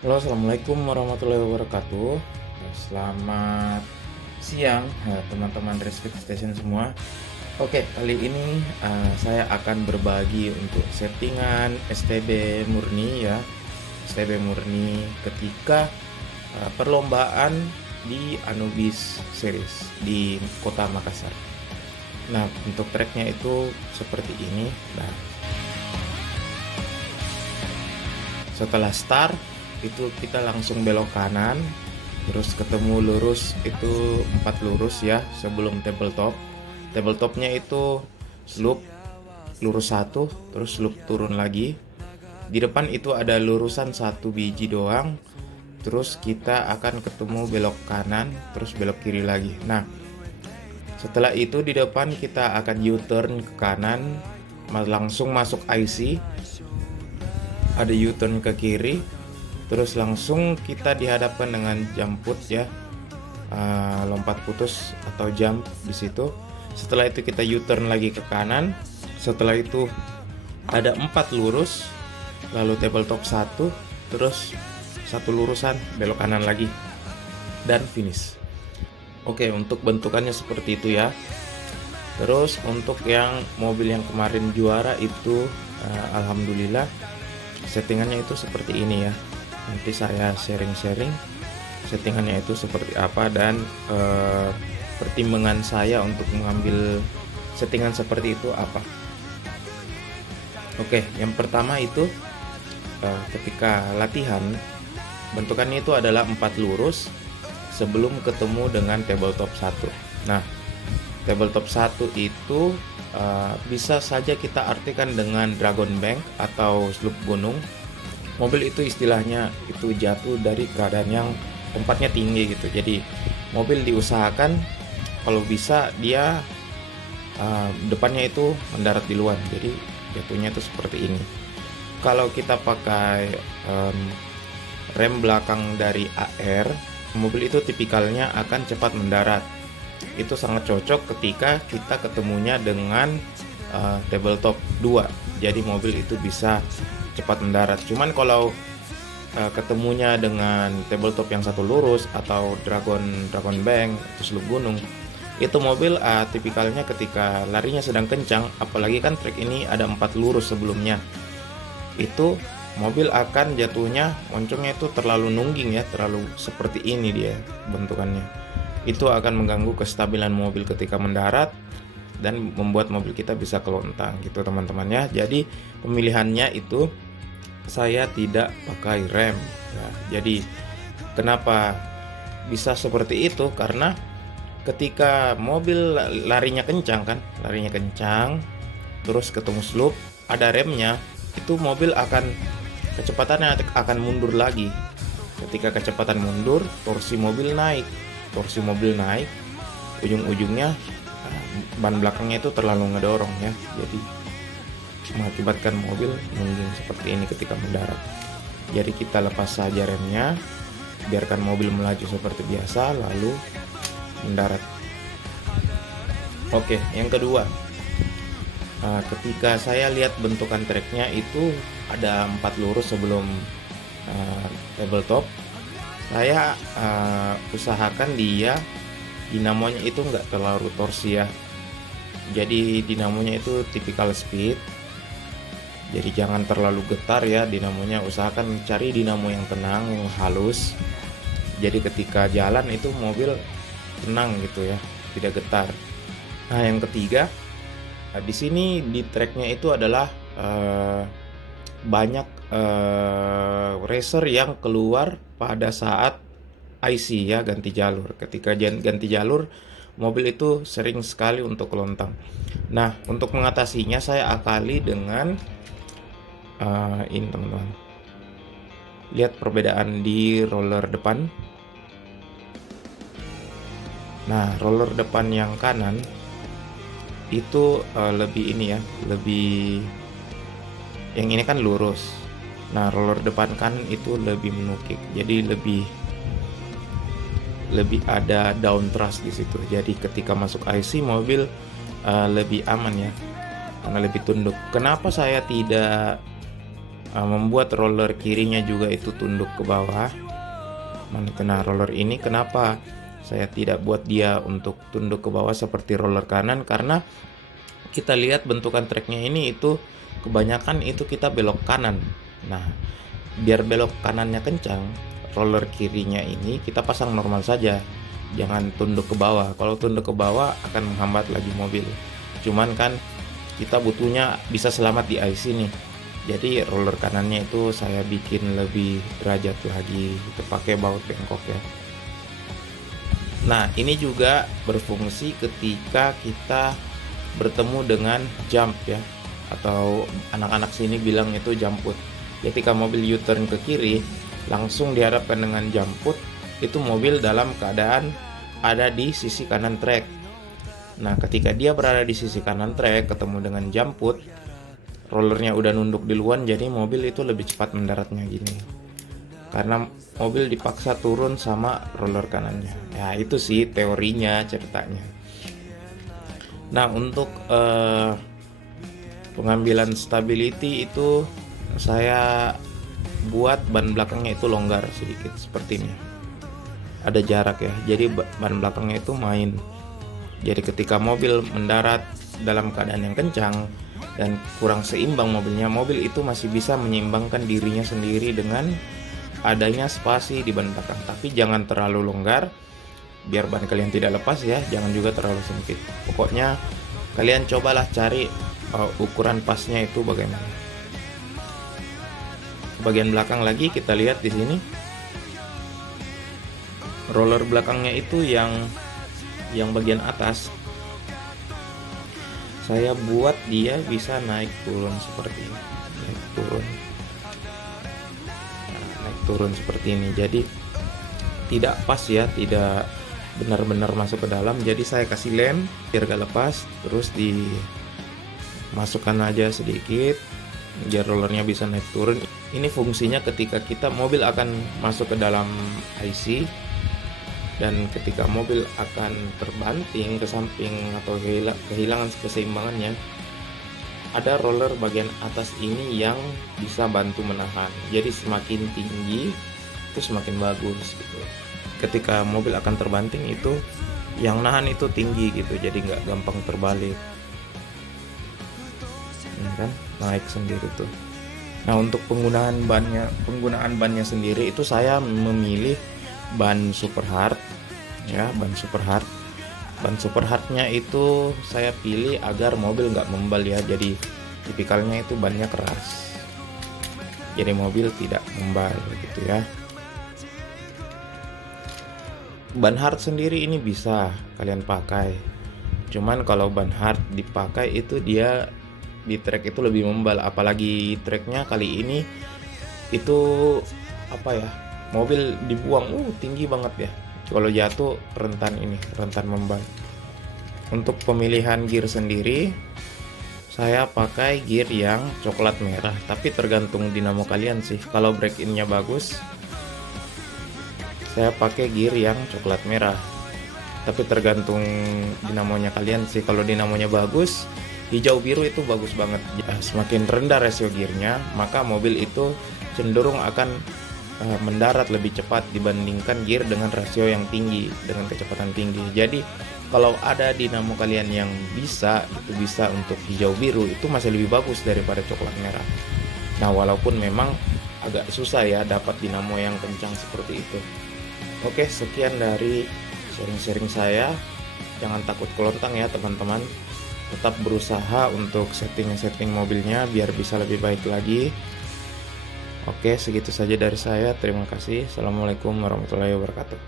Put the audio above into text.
Halo, assalamualaikum warahmatullahi wabarakatuh. Selamat siang, teman-teman Respect Station semua. Oke, kali ini saya akan berbagi untuk settingan STB murni ya, STB murni ketika perlombaan di Anubis Series di Kota Makassar. Nah, untuk tracknya itu seperti ini. Nah, setelah start itu kita langsung belok kanan, terus ketemu lurus itu 4 lurus ya sebelum tabletop. Tabletopnya itu loop lurus satu, terus loop turun lagi. Di depan itu ada lurusan satu biji doang. Terus kita akan ketemu belok kanan, terus belok kiri lagi. Nah, setelah itu di depan kita akan U-turn ke kanan, langsung masuk IC. Ada U-turn ke kiri, terus langsung kita dihadapkan dengan jump put ya, lompat putus atau jump di situ. Setelah itu kita U-turn lagi ke kanan. Setelah itu ada 4 lurus, lalu tabletop 1, terus satu lurusan belok kanan lagi dan finish. Oke, untuk bentukannya seperti itu ya. Terus untuk yang mobil yang kemarin juara itu alhamdulillah settingannya itu seperti ini ya. Nanti saya sharing-sharing settingannya itu seperti apa dan pertimbangan saya untuk mengambil settingan seperti itu apa. Oke, yang pertama itu ketika latihan bentukannya itu adalah 4 lurus sebelum ketemu dengan tabletop 1. Nah, tabletop 1 itu bisa saja kita artikan dengan dragon bank atau slope gunung. Mobil itu istilahnya itu jatuh dari keadaan yang tempatnya tinggi gitu. Jadi mobil diusahakan kalau bisa dia depannya itu mendarat di luar. Jadi jatuhnya itu seperti ini. Kalau kita pakai rem belakang dari AR, mobil itu tipikalnya akan cepat mendarat. Itu sangat cocok ketika kita ketemunya dengan tabletop 2. Jadi mobil itu bisa cepat mendarat. Cuman kalau ketemunya dengan tabletop yang satu lurus atau dragon bank terus slope gunung, itu mobil tipikalnya ketika larinya sedang kencang, apalagi kan trek ini ada 4 lurus sebelumnya, itu mobil akan jatuhnya moncongnya itu terlalu nungging ya, terlalu seperti ini dia bentukannya. Itu akan mengganggu kestabilan mobil ketika mendarat dan membuat mobil kita bisa kelontang gitu teman-teman ya. Jadi pemilihannya itu saya tidak pakai rem ya. Jadi kenapa bisa seperti itu? Karena ketika mobil larinya kencang terus ketemu slope ada remnya, itu mobil akan kecepatannya akan mundur lagi. Ketika kecepatan mundur, torsi mobil naik, ujung-ujungnya ban belakangnya itu terlalu ngedorong ya, jadi mengakibatkan mobil nungging seperti ini ketika mendarat. Jadi kita lepas saja remnya, biarkan mobil melaju seperti biasa lalu mendarat. Oke, yang kedua, ketika saya lihat bentukan treknya itu ada 4 lurus sebelum tabletop, saya usahakan dia dinamonya itu nggak terlalu torsi ya. Jadi dinamonya itu tipikal speed, jadi jangan terlalu getar ya dinamonya. Usahakan cari dinamo yang tenang, yang halus, jadi ketika jalan itu mobil tenang gitu ya, tidak getar. Nah, yang ketiga, di sini di tracknya itu adalah banyak racer yang keluar pada saat IC ya, ganti jalur. Ketika ganti jalur, mobil itu sering sekali untuk kelontang. Nah, untuk mengatasinya saya akali dengan ini teman-teman. Lihat perbedaan di roller depan. Nah, roller depan yang kanan itu lebih ini ya, lebih, yang ini kan lurus. Nah, roller depan kanan itu lebih menukik. Jadi lebih ada down thrust di situ. Jadi ketika masuk IC mobil lebih aman ya, karena lebih tunduk. Kenapa saya tidak membuat roller kirinya juga itu tunduk ke bawah. Nah, roller ini kenapa saya tidak buat dia untuk tunduk ke bawah seperti roller kanan, karena kita lihat bentukan treknya ini itu kebanyakan itu kita belok kanan. Nah, biar belok kanannya kencang, roller kirinya ini kita pasang normal saja, jangan tunduk ke bawah. Kalau tunduk ke bawah akan menghambat lagi mobil. Cuman kan kita butuhnya bisa selamat di IC nih, jadi roller kanannya itu saya bikin lebih derajat lagi, itu pakai baut bengkok ya. Nah, ini juga berfungsi ketika kita bertemu dengan jump ya, atau anak-anak sini bilang itu jump put. Ketika mobil U-turn ke kiri langsung dihadapkan dengan jump put, itu mobil dalam keadaan ada di sisi kanan trek. Nah, ketika dia berada di sisi kanan trek ketemu dengan jump put, rollernya udah nunduk duluan, jadi mobil itu lebih cepat mendaratnya gini, karena mobil dipaksa turun sama roller kanannya. Ya itu sih teorinya, ceritanya. Nah, untuk pengambilan stability itu saya buat ban belakangnya itu longgar sedikit seperti ini, ada jarak ya, jadi ban belakangnya itu main. Jadi ketika mobil mendarat dalam keadaan yang kencang dan kurang seimbang mobilnya, mobil itu masih bisa menyeimbangkan dirinya sendiri dengan adanya spasi di ban belakang. Tapi jangan terlalu longgar biar ban kalian tidak lepas ya, jangan juga terlalu sempit. Pokoknya kalian cobalah cari ukuran pasnya itu bagaimana. Bagian belakang lagi kita lihat di sini, roller belakangnya itu yang bagian atas saya buat dia bisa naik turun seperti ini, naik turun seperti ini. Jadi tidak pas ya, tidak benar-benar masuk ke dalam. Jadi saya kasih lem biar gak lepas, terus dimasukkan aja sedikit biar rollernya bisa naik turun. Ini fungsinya ketika kita mobil akan masuk ke dalam IC, dan ketika mobil akan terbanting ke samping atau kehilangan keseimbangannya, ada roller bagian atas ini yang bisa bantu menahan. Jadi semakin tinggi itu semakin bagus gitu. Ketika mobil akan terbanting itu yang nahan itu tinggi gitu, jadi nggak gampang terbalik. Ini kan naik sendiri tuh. Nah, untuk penggunaan bannya sendiri itu saya memilih ban super hard ya, ban super hard. Ban super hardnya itu saya pilih agar mobil nggak membal ya, jadi tipikalnya itu bannya keras, jadi mobil tidak membal gitu ya. Ban hard sendiri ini bisa kalian pakai, cuman kalau ban hard dipakai itu dia di trek itu lebih membal, apalagi treknya kali ini itu apa ya, mobil dibuang tinggi banget ya, kalau jatuh rentan membal. Untuk pemilihan gear sendiri saya pakai gear yang coklat merah, tapi tergantung dinamo kalian sih. Kalau break innya bagus saya pakai gear yang coklat merah, tapi tergantung dinamonya kalian sih. Kalau dinamonya bagus, hijau biru itu bagus banget ya. Semakin rendah rasio gearnya, maka mobil itu cenderung akan mendarat lebih cepat dibandingkan gear dengan rasio yang tinggi, dengan kecepatan tinggi. Jadi kalau ada dinamo kalian yang bisa untuk hijau biru, itu masih lebih bagus daripada coklat merah. Nah, walaupun memang agak susah ya dapat dinamo yang kencang seperti itu. Oke, sekian dari sharing-sharing saya. Jangan takut kelontang ya teman-teman, tetap berusaha untuk setting mobilnya biar bisa lebih baik lagi. Oke, segitu saja dari saya. Terima kasih. Assalamualaikum warahmatullahi wabarakatuh.